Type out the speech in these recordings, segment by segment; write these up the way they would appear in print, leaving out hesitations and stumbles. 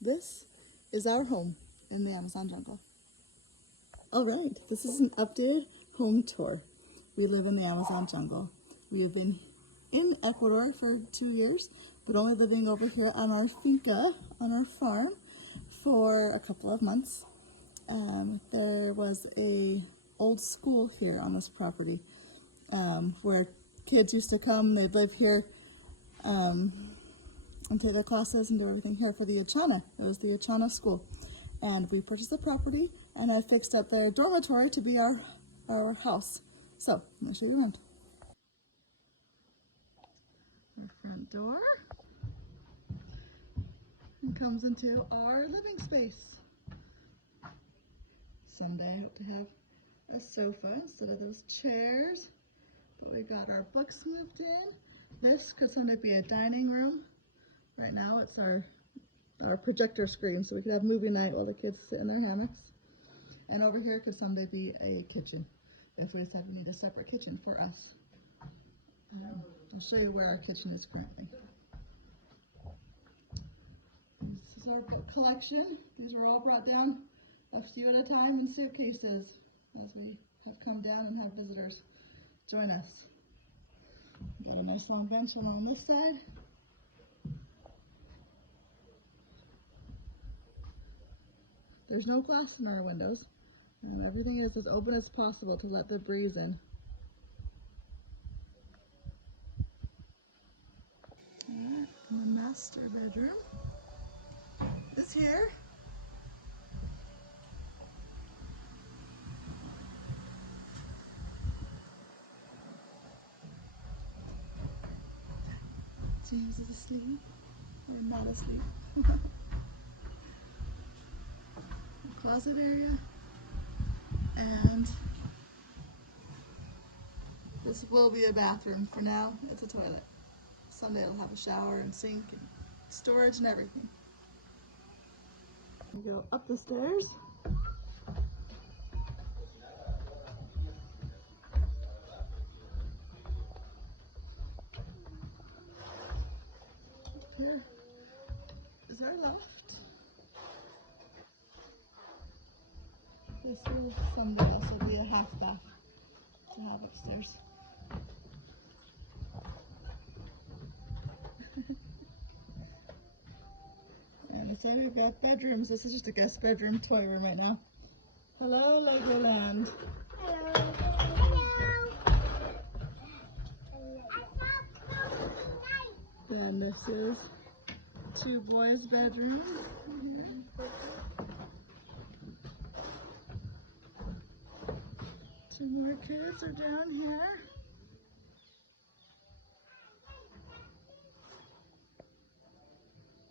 This is our home in the Amazon jungle. All right, this is an updated home tour. We live in the Amazon jungle. We have been in Ecuador for 2 years, but only living over here on our finca, on our farm, for a couple of months. There was a old school here on this property where kids used to come. They'd live here and take their classes and do everything here for the Achana. It was the Achana school. And we purchased the property and I fixed up their dormitory to be our house. So, I'm going to show you around. Our front door. And comes into our living space. Someday I hope to have a sofa instead of those chairs. But we got our books moved in. This could someday be a dining room. Right now it's our projector screen, so we could have movie night while the kids sit in their hammocks. And over here could someday be a kitchen, if we decide we need a separate kitchen for us. I'll show you where our kitchen is currently. This is our book collection. These were all brought down a few at a time in suitcases as we have come down and have visitors join us. Got a nice long bench on this side. There's no glass in our windows. Everything is as open as possible to let the breeze in. And the master bedroom is here. James is asleep, or not asleep. Closet area, and this will be a bathroom. For now, it's a toilet. Someday it'll have a shower and sink and storage and everything. We go up the stairs. Here is our loft. This will someday also be a half bath to have upstairs. And inside we've got bedrooms. This is just a guest bedroom toy room right now. Hello, Legoland. Hello. And this is two boys' bedrooms. Two more kids are down here.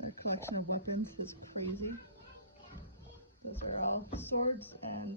Their collection of weapons is crazy. Those are all swords and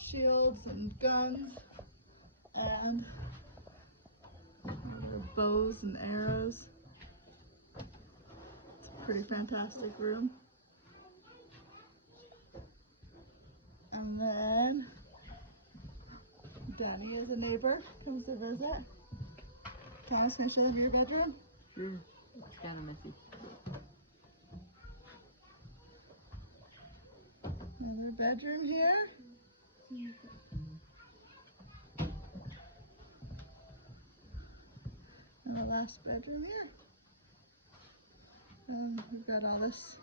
shields and guns and bows and arrows. It's a pretty fantastic room. And then Danny is a neighbor, comes to visit. Thomas, can I show you your bedroom? Sure. It's kind of messy. Another bedroom here. And the last bedroom here. We've got all this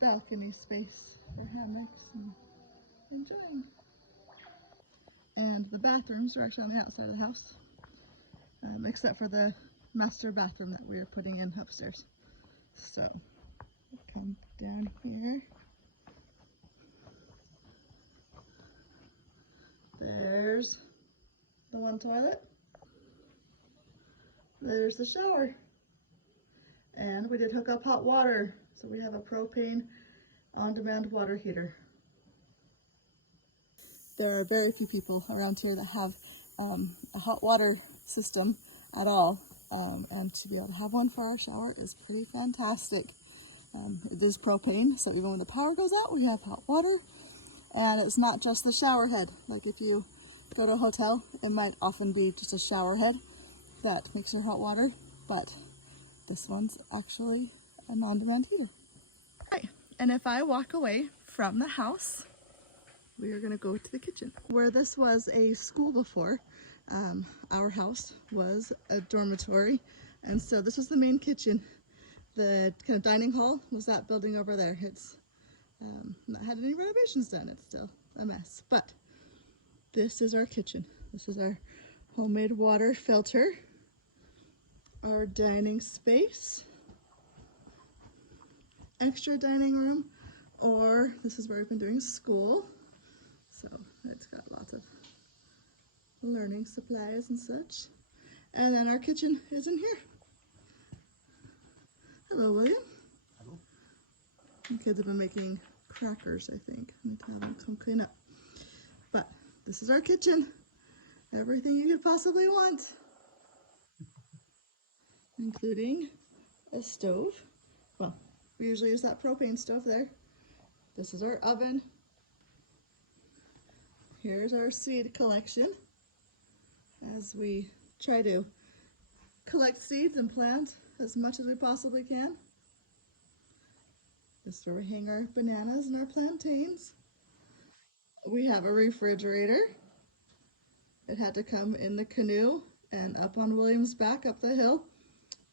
balcony space for hammocks and enjoying. And the bathrooms are actually on the outside of the house, except for the master bathroom that we are putting in upstairs. So, come down here. There's the one toilet. There's the shower. And we did hook up hot water, so we have a propane on-demand water heater. There are very few people around here that have a hot water system at all, and to be able to have one for our shower is pretty fantastic. It is propane, so even when the power goes out, we have hot water, and it's not just the shower head. Like if you go to a hotel, it might often be just a shower head that makes your hot water, but this one's actually an on-demand heater. And if I walk away from the house, we are going to go to the kitchen. Where this was a school before, our house was a dormitory. And so this was the main kitchen. The kind of dining hall was that building over there. It's not had any renovations done. It's still a mess. But this is our kitchen. This is our homemade water filter, our dining space, extra dining room, or this is where we've been doing school. So it's got lots of learning supplies and such. And then our kitchen is in here. Hello, William. Hello. The kids have been making crackers, I think. I need to have them come clean up. But this is our kitchen. Everything you could possibly want. Including a stove. Well, we usually use that propane stove there. This is our oven. Here's our seed collection as we try to collect seeds and plant as much as we possibly can. This is where we hang our bananas and our plantains. We have a refrigerator. It had to come in the canoe and up on William's back up the hill,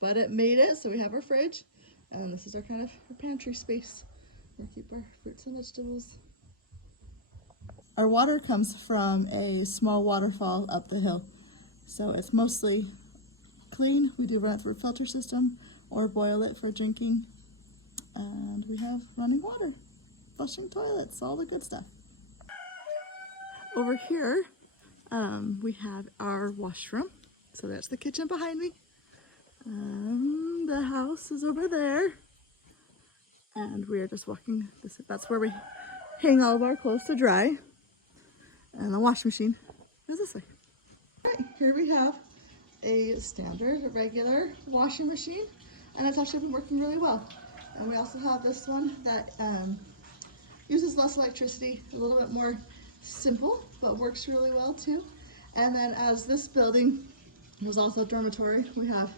but it made it, so we have our fridge. And this is our kind of our pantry space where we keep our fruits and vegetables. Our water comes from a small waterfall up the hill, so it's mostly clean. We do run it through a filter system or boil it for drinking, and we have running water, flushing toilets, all the good stuff. Over here we have our washroom, so that's the kitchen behind me. The house is over there, and we are just walking. That's where we hang all of our clothes to dry. And the washing machine is this way. All right, here we have a standard, regular washing machine, and it's actually been working really well. And we also have this one that uses less electricity, a little bit more simple, but works really well too. And then as this building was also a dormitory, we have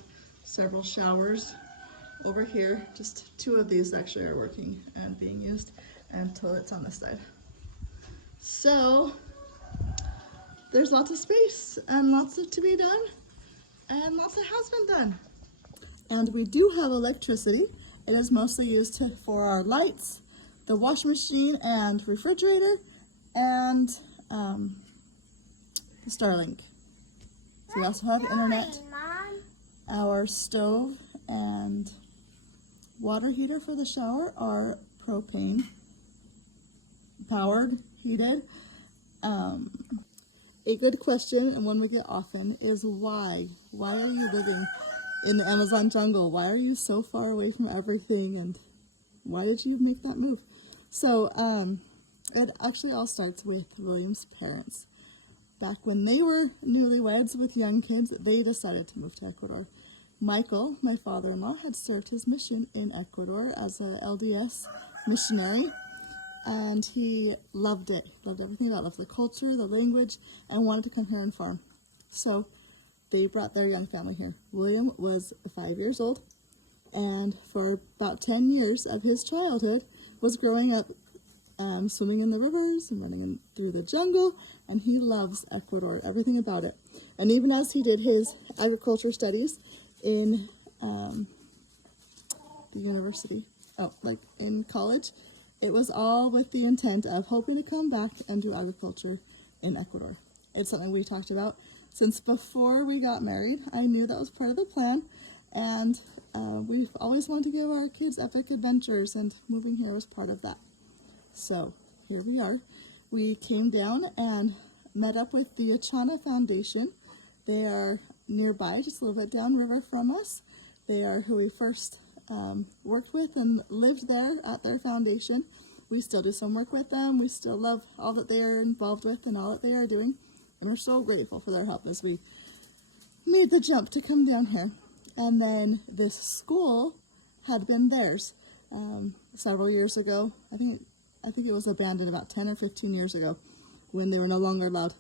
several showers over here. Just two of these actually are working and being used, and toilets on this side. So there's lots of space and lots to be done, and lots that has been done. And we do have electricity. It is mostly used for our lights, the washing machine and refrigerator, and the Starlink. So we also have internet, our stove and water heater for the shower are propane powered, heated. A good question, and one we get often, is why? Why are you living in the Amazon jungle? Why are you so far away from everything, and why did you make that move? So it actually all starts with William's parents. Back when they were newlyweds with young kids, they decided to move to Ecuador. Michael, my father-in-law, had served his mission in Ecuador as a LDS missionary, and he loved it, loved everything about it, loved the culture, the language, and wanted to come here and farm. So they brought their young family here. William was 5 years old, and for about 10 years of his childhood was growing up swimming in the rivers and running through the jungle, and he loves Ecuador, everything about it. And even as he did his agriculture studies in the university, in college, it was all with the intent of hoping to come back and do agriculture in Ecuador. It's something we talked about since before we got married. I knew that was part of the plan, and we've always wanted to give our kids epic adventures, and moving here was part of that. So here we are. We came down and met up with the Achana Foundation. They are nearby, just a little bit downriver from us. They are who we first worked with and lived there at their foundation. We still do some work with them. We still love all that they are involved with and all that they are doing. And we're so grateful for their help as we made the jump to come down here. And then this school had been theirs several years ago. I think it was abandoned about 10 or 15 years ago when they were no longer allowed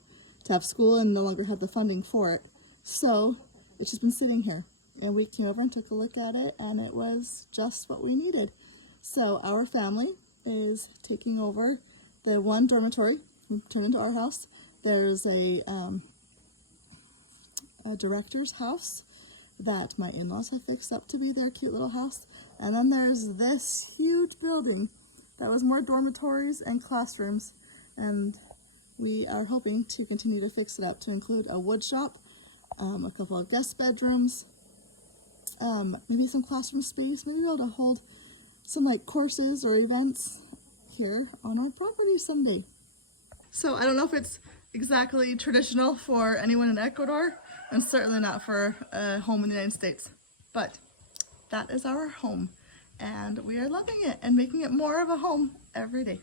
to have school and no longer had the funding for it. So it's just been sitting here. And we came over and took a look at it, and it was just what we needed. So our family is taking over the one dormitory we turned into our house. There's a director's house that my in-laws have fixed up to be their cute little house. And then there's this huge building that was more dormitories and classrooms. And we are hoping to continue to fix it up to include a wood shop, a couple of guest bedrooms, maybe some classroom space, maybe be able to hold some like courses or events here on our property someday. So I don't know if it's exactly traditional for anyone in Ecuador, and certainly not for a home in the United States, but that is our home, and we are loving it and making it more of a home every day.